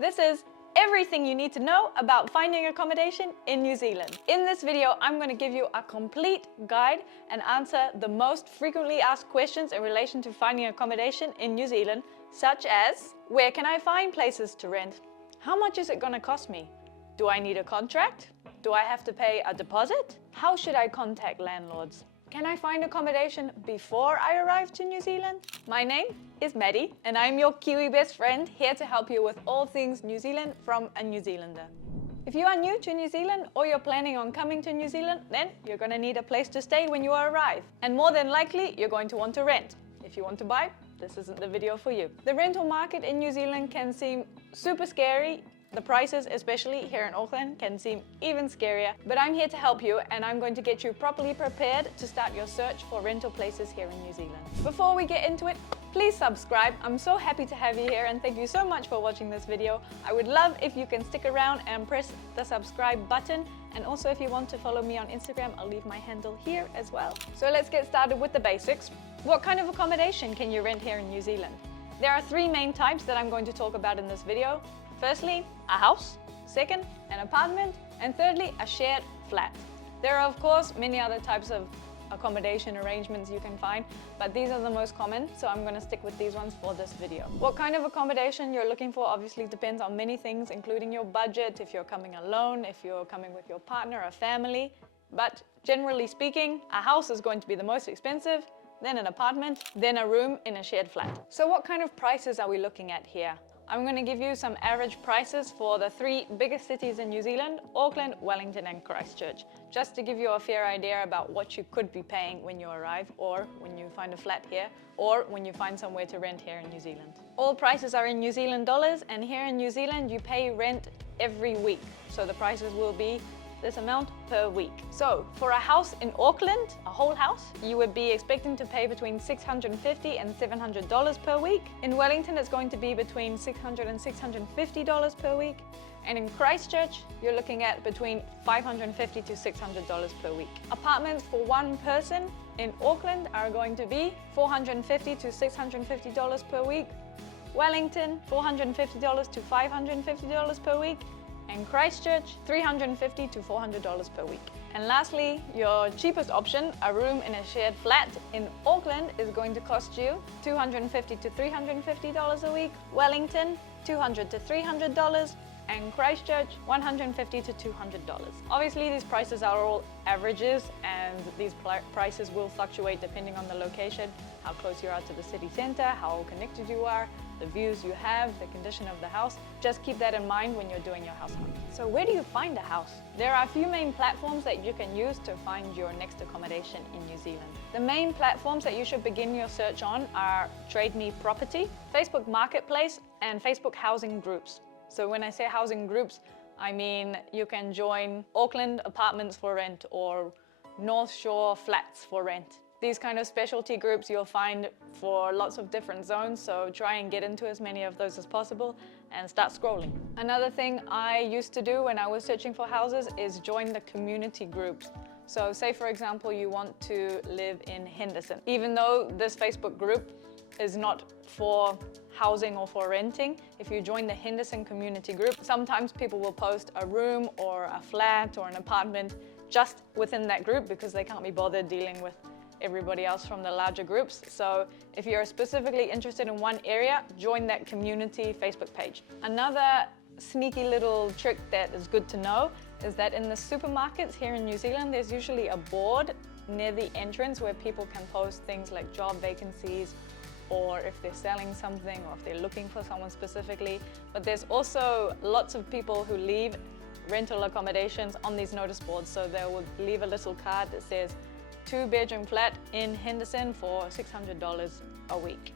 This is everything you need to know about finding accommodation in New Zealand. In this video, I'm going to give you a complete guide and answer the most frequently asked questions in relation to finding accommodation in New Zealand, such as, where can I find places to rent? How much is it going to cost me? Do I need a contract? Do I have to pay a deposit? How should I contact landlords? Can I find accommodation before I arrive to New Zealand? My name is Maddie and I'm your Kiwi best friend, here to help you with all things New Zealand from a New Zealander. If you are new to New Zealand or you're planning on coming to New Zealand, then you're going to need a place to stay when you arrive. And more than likely, you're going to want to rent. If you want to buy, this isn't the video for you. The rental market in New Zealand can seem super scary. The prices, especially here in Auckland, can seem even scarier, but I'm here to help you and I'm going to get you properly prepared to start your search for rental places here in New Zealand. Before we get into it, please subscribe. I'm so happy to have you here and thank you so much for watching this video. I would love if you can stick around and press the subscribe button, and also if you want to follow me on Instagram, I'll leave my handle here as well. So let's get started with the basics. What kind of accommodation can you rent here in New Zealand? There are three main types that I'm going to talk about in this video. Firstly, a house. Second, an apartment. And thirdly, a shared flat. There are, of course, many other types of accommodation arrangements you can find, but these are the most common, so I'm going to stick with these ones for this video. What kind of accommodation you're looking for obviously depends on many things, including your budget, if you're coming alone, if you're coming with your partner or family. But generally speaking, a house is going to be the most expensive, then an apartment, then a room in a shared flat. So what kind of prices are we looking at here? I'm going to give you some average prices for the three biggest cities in New Zealand: Auckland, Wellington and Christchurch, just to give you a fair idea about what you could be paying when you arrive, or when you find a flat here, or when you find somewhere to rent here in New Zealand. All prices are in New Zealand dollars, and here in New Zealand you pay rent every week, so the prices will be this amount per week. So for a house in Auckland, a whole house, you would be expecting to pay between $650 and $700 per week. In Wellington, it's going to be between $600 and $650 per week. And in Christchurch, you're looking at between $550 to $600 per week. Apartments for one person in Auckland are going to be $450 to $650 per week. Wellington, $450 to $550 per week. And Christchurch, $350 to $400 per week. And lastly, your cheapest option, a room in a shared flat in Auckland, is going to cost you $250 to $350 a week, Wellington, $200 to $300, and Christchurch, $150 to $200. Obviously, these prices are all averages, and these prices will fluctuate depending on the location, how close you are to the city centre, how connected you are, the views you have, the condition of the house. Just keep that in mind when you're doing your house hunt. So where do you find a house? There are a few main platforms that you can use to find your next accommodation in New Zealand. The main platforms that you should begin your search on are Trade Me Property, Facebook Marketplace, and Facebook Housing Groups. So when I say housing groups, I mean you can join Auckland Apartments for Rent or North Shore Flats for Rent. These kind of specialty groups you'll find for lots of different zones, so try and get into as many of those as possible and start scrolling. Another thing I used to do when I was searching for houses is join the community groups. So say for example you want to live in Henderson. Even though this Facebook group is not for housing or for renting, if you join the Henderson community group, sometimes people will post a room or a flat or an apartment just within that group because they can't be bothered dealing with everybody else from the larger groups. So if you're specifically interested in one area, join that community Facebook page. Another sneaky little trick that is good to know is that in the supermarkets here in New Zealand, there's usually a board near the entrance where people can post things like job vacancies, or if they're selling something, or if they're looking for someone specifically. But there's also lots of people who leave rental accommodations on these notice boards. So they will leave a little card that says, 2-bedroom flat in Henderson for $600 a week.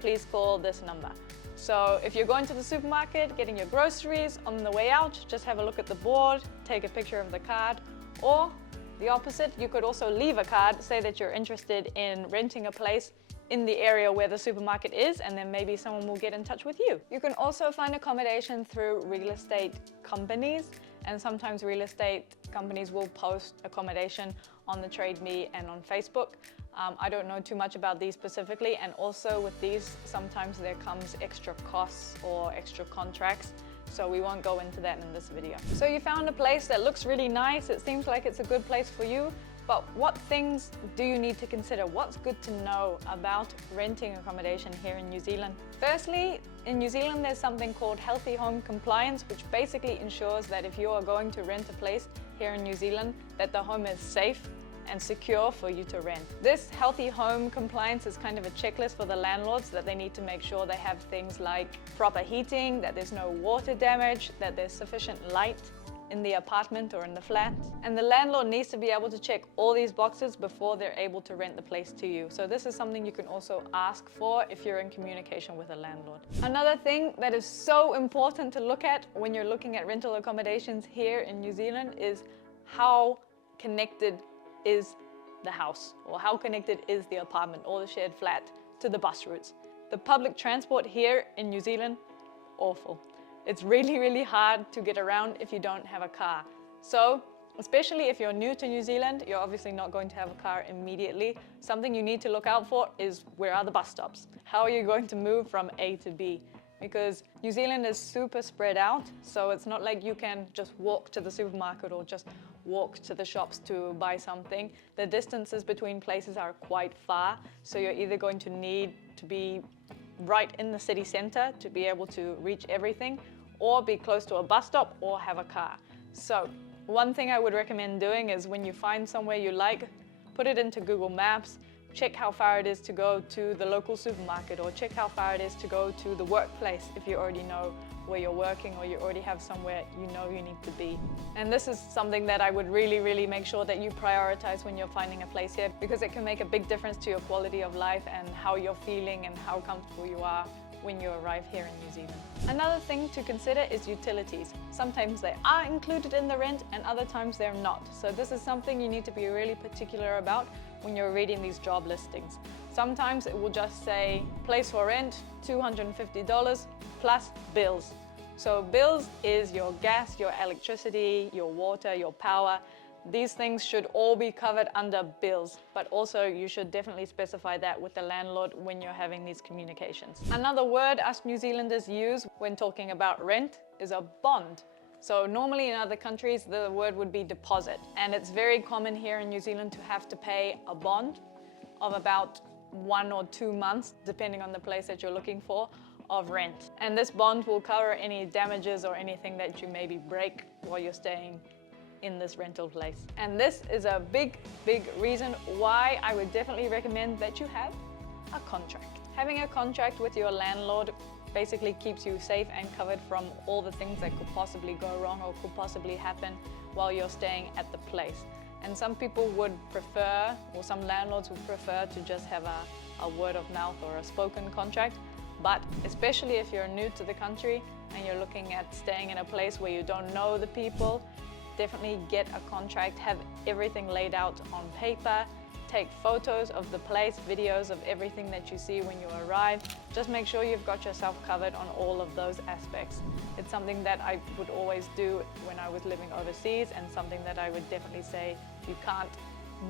Please call this number. So if you're going to the supermarket, getting your groceries, on the way out, just have a look at the board, take a picture of the card, or the opposite, you could also leave a card, say that you're interested in renting a place in the area where the supermarket is, and then maybe someone will get in touch with you. You can also find accommodation through real estate companies, and sometimes real estate companies will post accommodation on the Trade Me and on Facebook. I don't know too much about these specifically, and also with these sometimes there comes extra costs or extra contracts. so we won't go into that in this video. So you found a place that looks really nice, it seems like it's a good place for you, but what things do you need to consider? What's good to know about renting accommodation here in New Zealand? Firstly, in New Zealand there's something called Healthy Home Compliance, which basically ensures that if you are going to rent a place here in New Zealand, that the home is safe and secure for you to rent. This Healthy Home Compliance is kind of a checklist for the landlords that they need to make sure they have things like proper heating, that there's no water damage, that there's sufficient light in the apartment or in the flat. And the landlord needs to be able to check all these boxes before they're able to rent the place to you. So this is something you can also ask for if you're in communication with a landlord. Another thing that is so important to look at when you're looking at rental accommodations here in New Zealand is how connected is the house, or how connected is the apartment or the shared flat to the bus routes. The public transport here in New Zealand, awful. It's really, really hard to get around if you don't have a car. So, especially if you're new to New Zealand, you're obviously not going to have a car immediately. Something you need to look out for is, where are the bus stops? How are you going to move from A to B? Because New Zealand is super spread out, so it's not like you can just walk to the supermarket or just walk to the shops to buy something. The distances between places are quite far, so you're either going to need to be right in the city center to be able to reach everything, or be close to a bus stop or have a car. So one thing I would recommend doing is, when you find somewhere you like, put it into Google Maps, check how far it is to go to the local supermarket, or check how far it is to go to the workplace if you already know where you're working, or you already have somewhere you know you need to be. And this is something that I would really make sure that you prioritize when you're finding a place here, because it can make a big difference to your quality of life and how you're feeling and how comfortable you are when you arrive here in New Zealand. Another thing to consider is utilities. Sometimes they are included in the rent and other times they're not. So this is something you need to be really particular about when you're reading these job listings. Sometimes it will just say place for rent, $250 plus bills. So bills is your gas, your electricity, your water, your power. These things should all be covered under bills, but also you should definitely specify that with the landlord when you're having these communications. Another word us New Zealanders use when talking about rent is a bond. So normally in other countries the word would be deposit, and it's very common here in New Zealand to have to pay a bond of about 1 or 2 months, depending on the place that you're looking for, of rent. And this bond will cover any damages or anything that you maybe break while you're staying in this rental place. And this is a big reason why I would definitely recommend that you have a contract. Having a contract with your landlord basically keeps you safe and covered from all the things that could possibly go wrong or could possibly happen while you're staying at the place. And some people would prefer, or some landlords would prefer, to just have a word of mouth or a spoken contract. But especially if you're new to the country and you're looking at staying in a place where you don't know the people, definitely get a contract, have everything laid out on paper, take photos of the place, videos of everything that you see when you arrive. Just make sure you've got yourself covered on all of those aspects. It's something that I would always do when I was living overseas, and something that I would definitely say you can't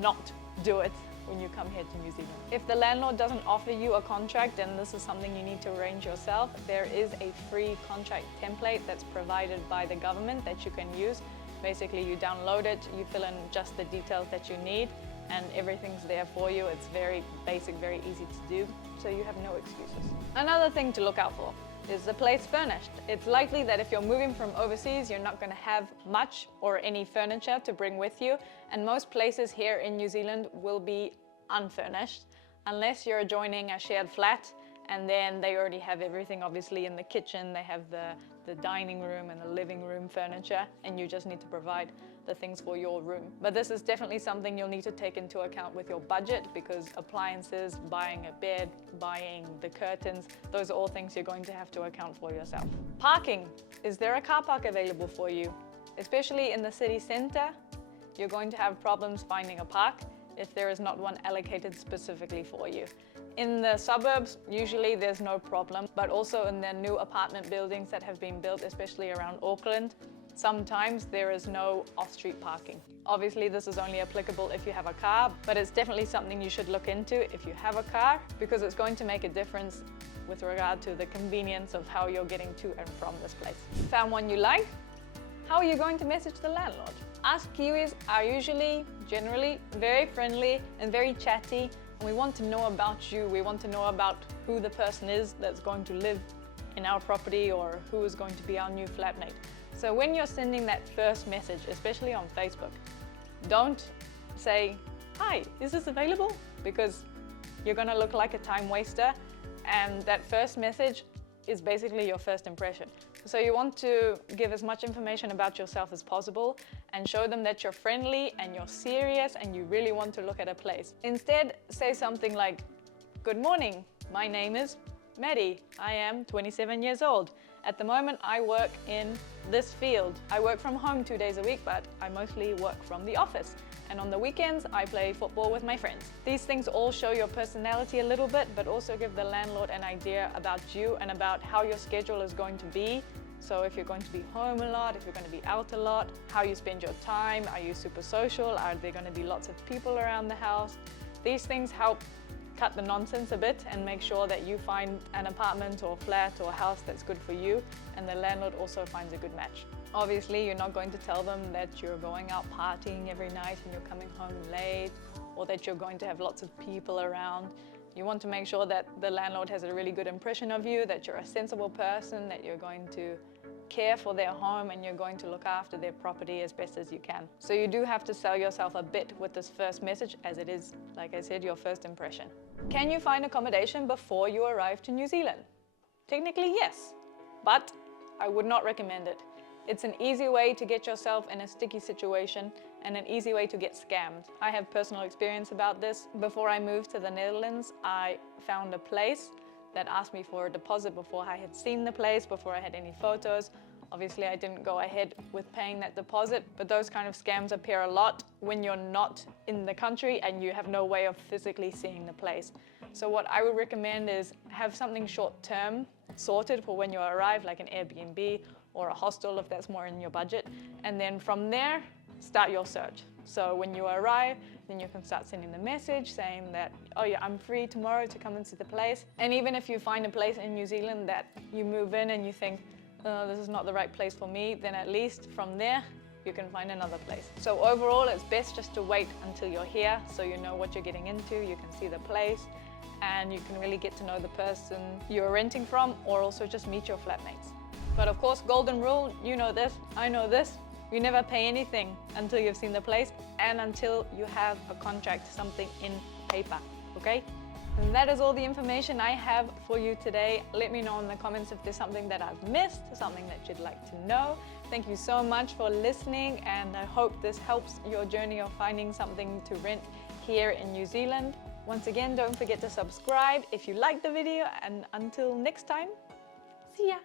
not do it when you come here to New Zealand. If the landlord doesn't offer you a contract, then this is something you need to arrange yourself. There is a free contract template that's provided by the government that you can use. Basically, you download it, you fill in just the details that you need, and everything's there for you. It's very basic, very easy to do, so you have no excuses. Another thing to look out for is the place furnished. It's likely that if you're moving from overseas, you're not going to have much or any furniture to bring with you, and most places here in New Zealand will be unfurnished unless you're joining a shared flat, and then they already have everything obviously in the kitchen. They have the dining room and the living room furniture, and you just need to provide the things for your room. But this is definitely something you'll need to take into account with your budget, because appliances, buying a bed, buying the curtains, those are all things you're going to have to account for yourself. Parking. Is there a car park available for you? Especially in the city center, you're going to have problems finding a park if there is not one allocated specifically for you. In the suburbs, usually there's no problem, but also in the new apartment buildings that have been built, especially around Auckland, sometimes there is no off-street parking. Obviously, this is only applicable if you have a car, but it's definitely something you should look into if you have a car, because it's going to make a difference with regard to the convenience of how you're getting to and from this place. Found one you like? How are you going to message the landlord? Us Kiwis are usually, generally, very friendly and very chatty, and we want to know about you. We want to know about who the person is that's going to live in our property or who is going to be our new flatmate. So when you're sending that first message, especially on Facebook, don't say, "Hi, is this available?" Because you're gonna look like a time waster, and that first message is basically your first impression. So you want to give as much information about yourself as possible and show them that you're friendly and you're serious and you really want to look at a place. Instead, say something like, "Good morning, my name is Maddie. I am 27 years old. At the moment, I work in this field. I work from home 2 days a week, but I mostly work from the office. And on the weekends, I play football with my friends." These things all show your personality a little bit, but also give the landlord an idea about you and about how your schedule is going to be. So if you're going to be home a lot, if you're going to be out a lot, how you spend your time, are you super social, are there going to be lots of people around the house? These things help cut the nonsense a bit and make sure that you find an apartment or flat or house that's good for you, and the landlord also finds a good match. Obviously, you're not going to tell them that you're going out partying every night and you're coming home late, or that you're going to have lots of people around. You want to make sure that the landlord has a really good impression of you, that you're a sensible person, that you're going to care for their home and you're going to look after their property as best as you can. So you do have to sell yourself a bit with this first message, as it is, like I said, your first impression. Can you find accommodation before you arrive to New Zealand? Technically, yes, but I would not recommend it. It's an easy way to get yourself in a sticky situation and an easy way to get scammed. I have personal experience about this. Before I moved to the Netherlands, I found a place that asked me for a deposit before I had seen the place, before I had any photos. Obviously, I didn't go ahead with paying that deposit, but those kind of scams appear a lot when you're not in the country and you have no way of physically seeing the place. So what I would recommend is have something short-term sorted for when you arrive, like an Airbnb or a hostel if that's more in your budget. And then from there, start your search. So when you arrive, then you can start sending the message saying that, "Oh yeah, I'm free tomorrow to come and see the place." And even if you find a place in New Zealand that you move in and you think, "Oh, this is not the right place for me," then at least from there, you can find another place. So overall, it's best just to wait until you're here so you know what you're getting into, you can see the place, and you can really get to know the person you're renting from, or also just meet your flatmates. But of course, golden rule, you know this, I know this, you never pay anything until you've seen the place and until you have a contract, something in paper, okay? And that is all the information I have for you today. Let me know in the comments if there's something that I've missed, something that you'd like to know. Thank you so much for listening, and I hope this helps your journey of finding something to rent here in New Zealand. Once again, don't forget to subscribe if you liked the video, and until next time, see ya!